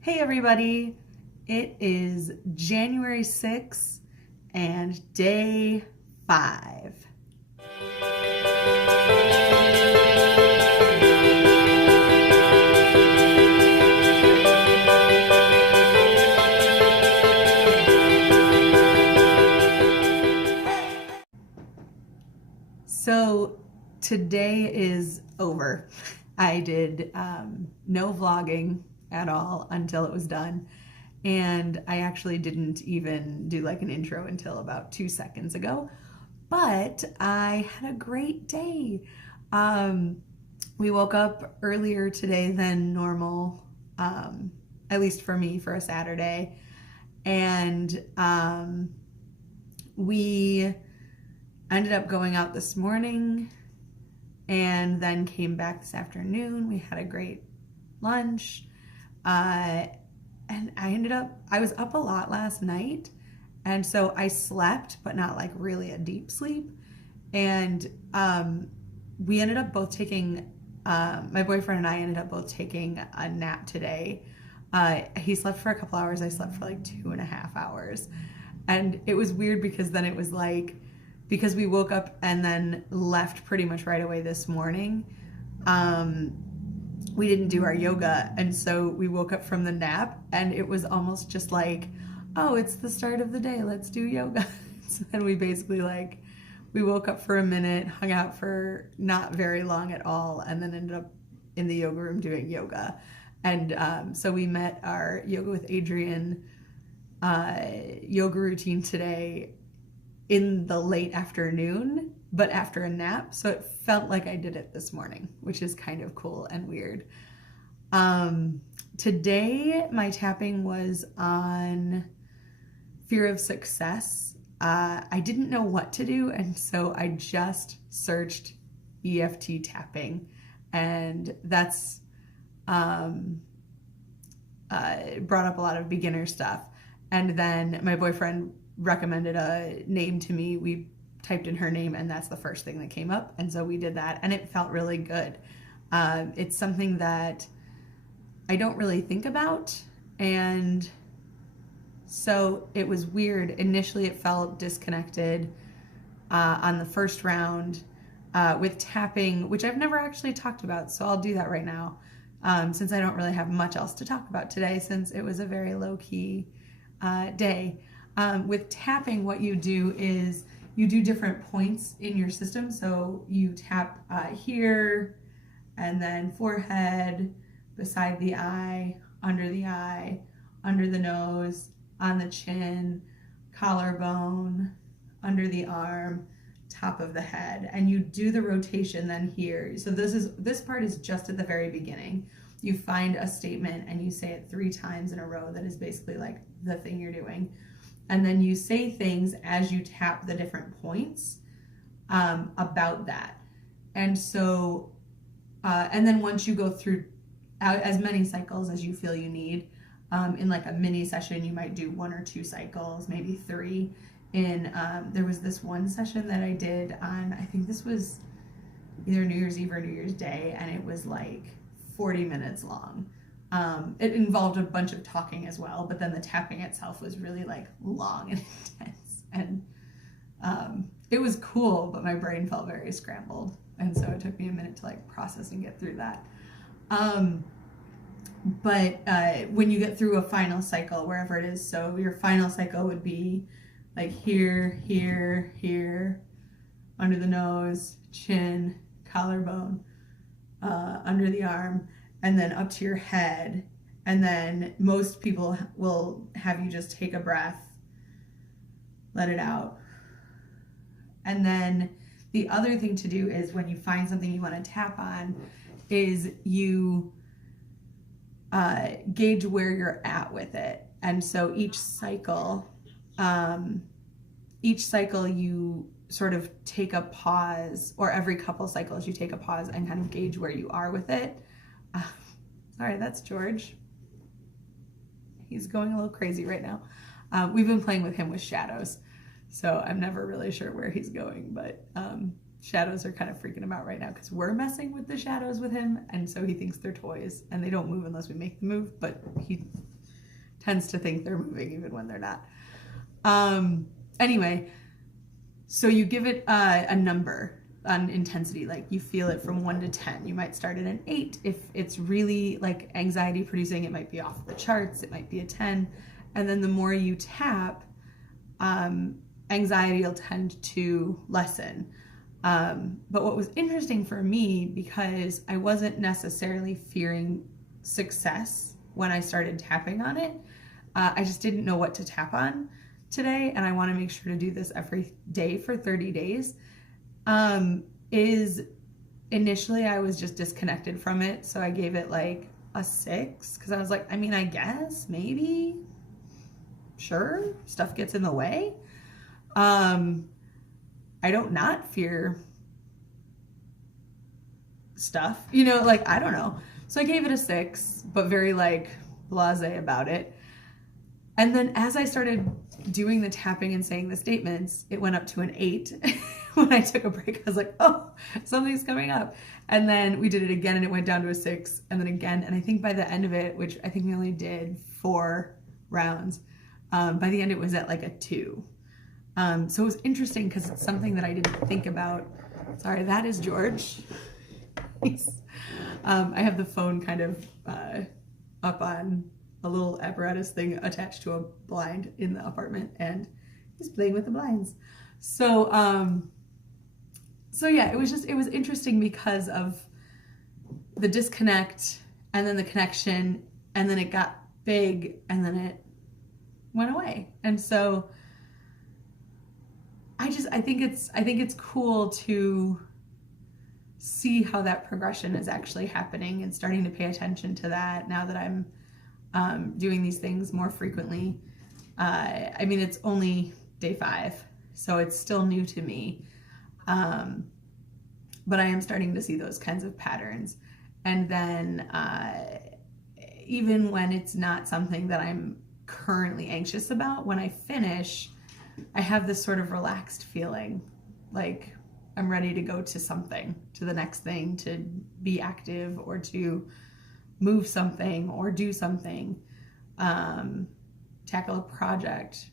Hey everybody, it is January 6th and day 5. So today is over. I did no vlogging at all until it was done. And I actually didn't even do like an intro until about 2 seconds ago. But I had a great day. We woke up earlier today than normal, at least for me, for a Saturday. And we ended up going out this morning and then came back this afternoon. We had a great lunch. And I was up a lot last night. And so I slept, but not like really a deep sleep. And we ended up both taking, my boyfriend and I ended up both taking a nap today. He slept for a couple hours. I slept for like 2.5 hours. And it was weird because then it was like, because we woke up and then left pretty much right away this morning, we didn't do our yoga, and so we woke up from the nap and it was almost just like, oh, it's the start of the day, let's do yoga. So then we basically we woke up for a minute, hung out for not very long at all, and then ended up in the yoga room doing yoga. And so we met our Yoga with Adrian yoga routine today in the late afternoon, but after a nap. So it felt like I did it this morning, which is kind of cool and weird. Today, my tapping was on fear of success. I didn't know what to do, and so I just searched EFT tapping, and that's brought up a lot of beginner stuff. And then my boyfriend recommended a name to me. We typed in her name and that's the first thing that came up, and so we did that and it felt really good. It's something that I don't really think about, and so it was weird. Initially it felt disconnected on the first round with tapping, which I've never actually talked about, so I'll do that right now, since I don't really have much else to talk about today, since it was a very low-key day. With tapping, what you do is you do different points in your system. So you tap here, and then forehead, beside the eye, under the nose, on the chin, collarbone, under the arm, top of the head. And you do the rotation then here. So this part is just at the very beginning. You find a statement and you say it 3 times in a row that is basically like the thing you're doing. And then you say things as you tap the different points about that. And so, and then once you go through as many cycles as you feel you need, in like a mini session, you might do 1 or 2 cycles, maybe 3. There was this one session that I did on, I think this was either New Year's Eve or New Year's Day, and it was like 40 minutes long. It involved a bunch of talking as well, but then the tapping itself was really like long and intense, and it was cool, but my brain felt very scrambled, and so it took me a minute to like process and get through that. But when you get through a final cycle, wherever it is, so your final cycle would be like here, here, here, under the nose, chin, collarbone, under the arm, and then up to your head. And then most people will have you just take a breath, let it out. And then the other thing to do is when you find something you want to tap on, is you gauge where you're at with it. And so each cycle you sort of take a pause, or every couple cycles you take a pause and kind of gauge where you are with it. Sorry, that's George. He's going a little crazy right now. We've been playing with him with shadows, so I'm never really sure where he's going, but shadows are kind of freaking him out right now because we're messing with the shadows with him, and so he thinks they're toys and they don't move unless we make them move, but tends to think they're moving even when they're not. Anyway, so you give it a number on intensity, like you feel it from 1 to 10. You might start at an 8. If it's really like anxiety producing, it might be off the charts, it might be a 10. And then the more you tap, anxiety will tend to lessen. But what was interesting for me, because I wasn't necessarily fearing success when I started tapping on it, I just didn't know what to tap on today, and I want to make sure to do this every day for 30 days, is initially I was just disconnected from it, so I gave it like a 6, because I was like, I mean, I guess, maybe, sure, stuff gets in the way. I don't not fear stuff, you know, like, I don't know. So I gave it a 6, but very like blasé about it. And then as I started doing the tapping and saying the statements, it went up to an 8. When I took a break, I was like, oh, something's coming up. And then we did it again and it went down to a 6, and then again. And I think by the end of it, which I think we only did 4 rounds, by the end it was at like a 2. So it was interesting because it's something that I didn't think about. Sorry, that is George. I have the phone kind of up on a little apparatus thing attached to a blind in the apartment, and he's playing with the blinds. So yeah, it was interesting because of the disconnect and then the connection, and then it got big and then it went away. And so I think it's cool to see how that progression is actually happening and starting to pay attention to that now that I'm doing these things more frequently. I mean, it's only day 5, so it's still new to me. But I am starting to see those kinds of patterns. And then even when it's not something that I'm currently anxious about, when I finish, I have this sort of relaxed feeling, like I'm ready to go to something, to the next thing, to be active or to move something or do something, tackle a project.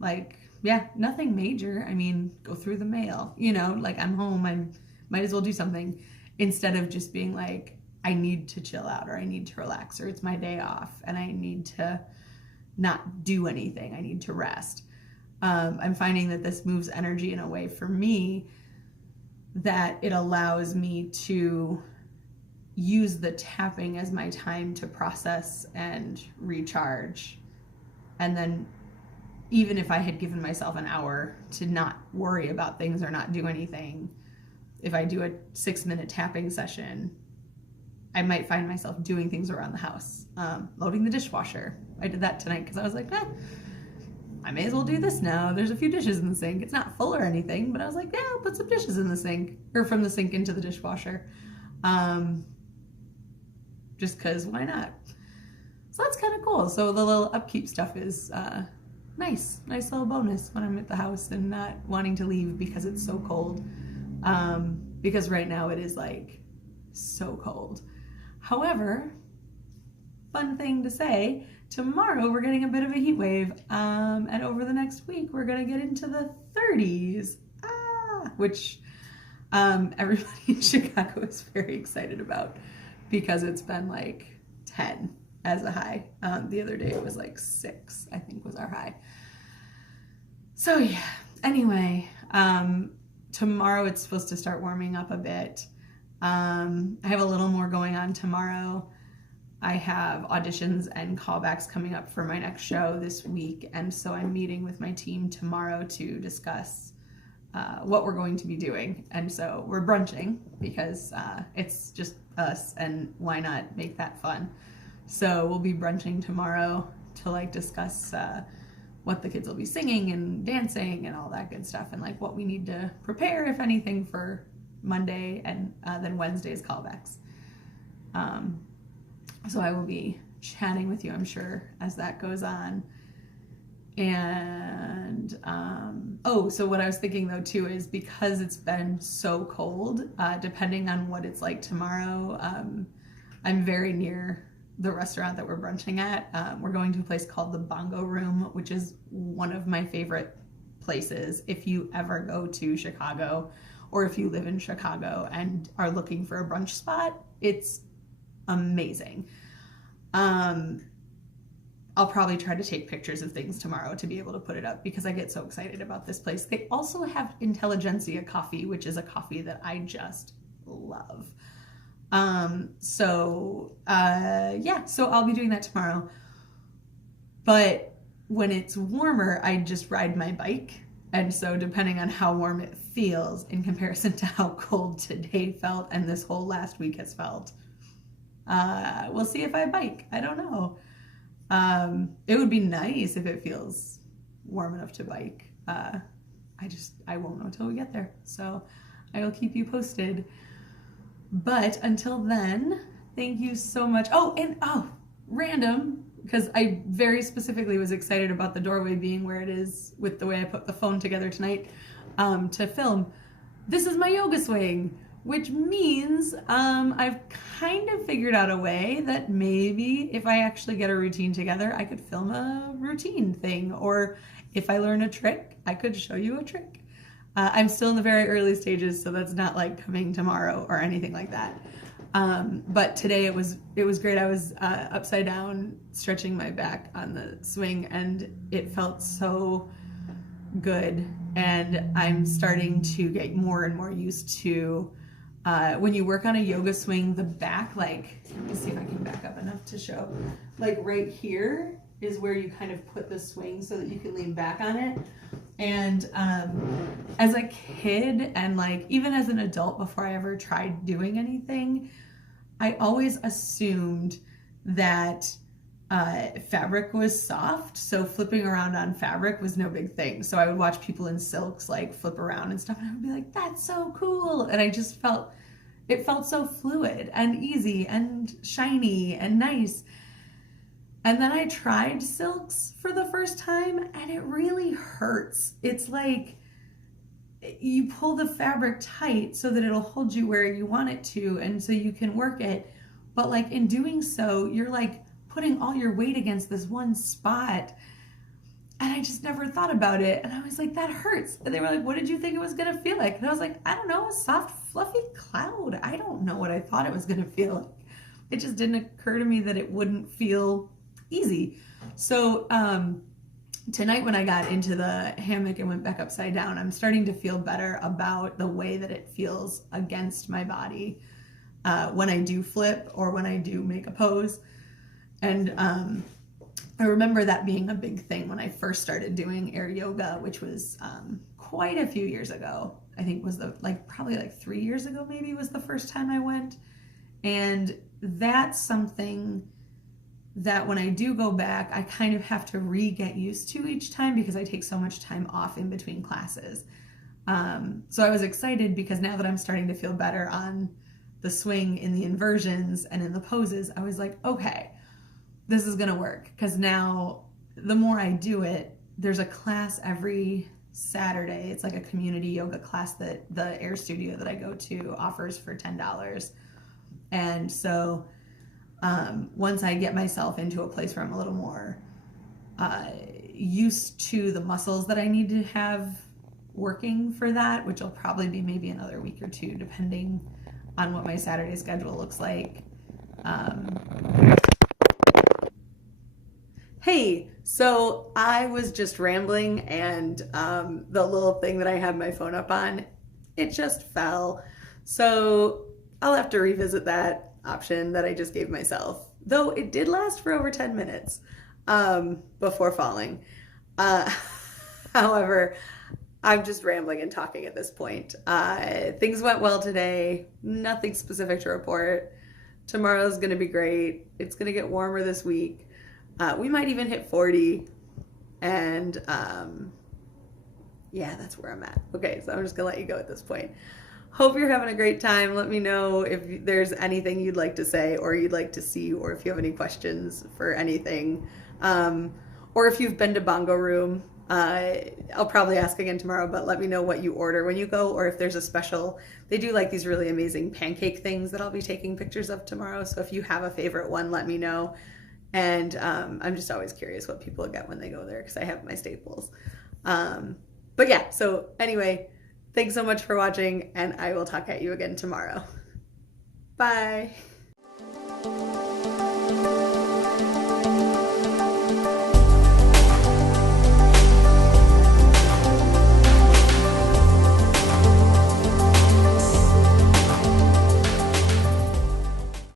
Like, yeah, nothing major. I mean, go through the mail, you know, like I'm home, I might as well do something, instead of just being like, I need to chill out, or I need to relax, or it's my day off and I need to not do anything. I need to rest. I'm finding that this moves energy in a way for me that it allows me to use the tapping as my time to process and recharge. And then even if I had given myself an hour to not worry about things or not do anything, if I do a 6-minute tapping session, I might find myself doing things around the house, loading the dishwasher. I did that tonight because I was like, I may as well do this now. There's a few dishes in the sink. It's not full or anything, but I was like, yeah, I'll put some dishes in the sink, or from the sink into the dishwasher. Just because, why not? So that's kind of cool. So the little upkeep stuff is nice little bonus when I'm at the house and not wanting to leave because it's so cold. Because right now it is like so cold. However, fun thing to say, tomorrow we're getting a bit of a heat wave, and over the next week we're gonna get into the 30s, which everybody in Chicago is very excited about because it's been like 10 as a high. The other day it was like 6, I think, was our high. So yeah, anyway, tomorrow it's supposed to start warming up a bit. I have a little more going on tomorrow. I have auditions and callbacks coming up for my next show this week, and so I'm meeting with my team tomorrow to discuss what we're going to be doing. And so we're brunching because it's just us, and why not make that fun? So we'll be brunching tomorrow to like discuss what the kids will be singing and dancing and all that good stuff, and like what we need to prepare, if anything, for Monday and then Wednesday's callbacks. So I will be chatting with you, I'm sure, as that goes on. And so what I was thinking though too is, because it's been so cold, depending on what it's like tomorrow, I'm very near the restaurant that we're brunching at. We're going to a place called the Bongo Room, which is one of my favorite places. If you ever go to Chicago, or if you live in Chicago and are looking for a brunch spot, it's amazing. I'll probably try to take pictures of things tomorrow to be able to put it up because I get so excited about this place. They also have Intelligentsia coffee, which is a coffee that I just love. So I'll be doing that tomorrow. But when it's warmer, I just ride my bike. And so depending on how warm it feels in comparison to how cold today felt and this whole last week has felt, we'll see if I bike. I don't know. It would be nice if it feels warm enough to bike. I won't know until we get there. So I will keep you posted. But until then, thank you so much. Random, because I very specifically was excited about the doorway being where it is with the way I put the phone together tonight to film. This is my yoga swing, which means I've kind of figured out a way that maybe if I actually get a routine together, I could film a routine thing. Or if I learn a trick, I could show you a trick. I'm still in the very early stages, so that's not like coming tomorrow or anything like that. But today it was great. I was upside down stretching my back on the swing, and it felt so good. And I'm starting to get more and more used to when you work on a yoga swing, the back, like, let me see if I can back up enough to show, like right here is where you kind of put the swing so that you can lean back on it. And as a kid and like even as an adult before I ever tried doing anything, I always assumed that fabric was soft, so flipping around on fabric was no big thing. So I would watch people in silks like flip around and stuff, and I would be like, that's so cool. And I just it felt so fluid and easy and shiny and nice. And then I tried silks for the first time, and it really hurts. It's like you pull the fabric tight so that it'll hold you where you want it to, and so you can work it. But like in doing so, you're like putting all your weight against this one spot. And I just never thought about it. And I was like, that hurts. And they were like, what did you think it was going to feel like? And I was like, I don't know, a soft, fluffy cloud. I don't know what I thought it was going to feel like. It just didn't occur to me that it wouldn't feel easy. So tonight when I got into the hammock and went back upside down, I'm starting to feel better about the way that it feels against my body when I do flip or when I do make a pose. And I remember that being a big thing when I first started doing air yoga, which was quite a few years ago. I think was probably 3 years ago maybe was the first time I went. And that's something that when I do go back, I kind of have to get used to each time because I take so much time off in between classes. So I was excited because now that I'm starting to feel better on the swing in the inversions and in the poses, I was like, okay, this is gonna work. Because now the more I do it, there's a class every Saturday. It's like a community yoga class that the air studio that I go to offers for $10. And so once I get myself into a place where I'm a little more used to the muscles that I need to have working for that, which will probably be maybe another week or two, depending on what my Saturday schedule looks like. Hey, so I was just rambling, and the little thing that I had my phone up on, it just fell. So I'll have to revisit that option that I just gave myself, though it did last for over 10 minutes before falling. However, I'm just rambling and talking at this point. Things went well today. Nothing specific to report. Tomorrow's going to be great. It's going to get warmer this week. We might even hit 40. And yeah, that's where I'm at. Okay, so I'm just going to let you go at this point. Hope you're having a great time. Let me know if there's anything you'd like to say or you'd like to see, or if you have any questions for anything. Or if you've been to Bongo Room I'll probably ask again tomorrow, but let me know what you order when you go, or if there's a special. They do like these really amazing pancake things that I'll be taking pictures of tomorrow. So if you have a favorite one, let me know. And I'm just always curious what people get when they go there, because I have my staples. But yeah, so anyway, thanks so much for watching, and I will talk at you again tomorrow. Bye.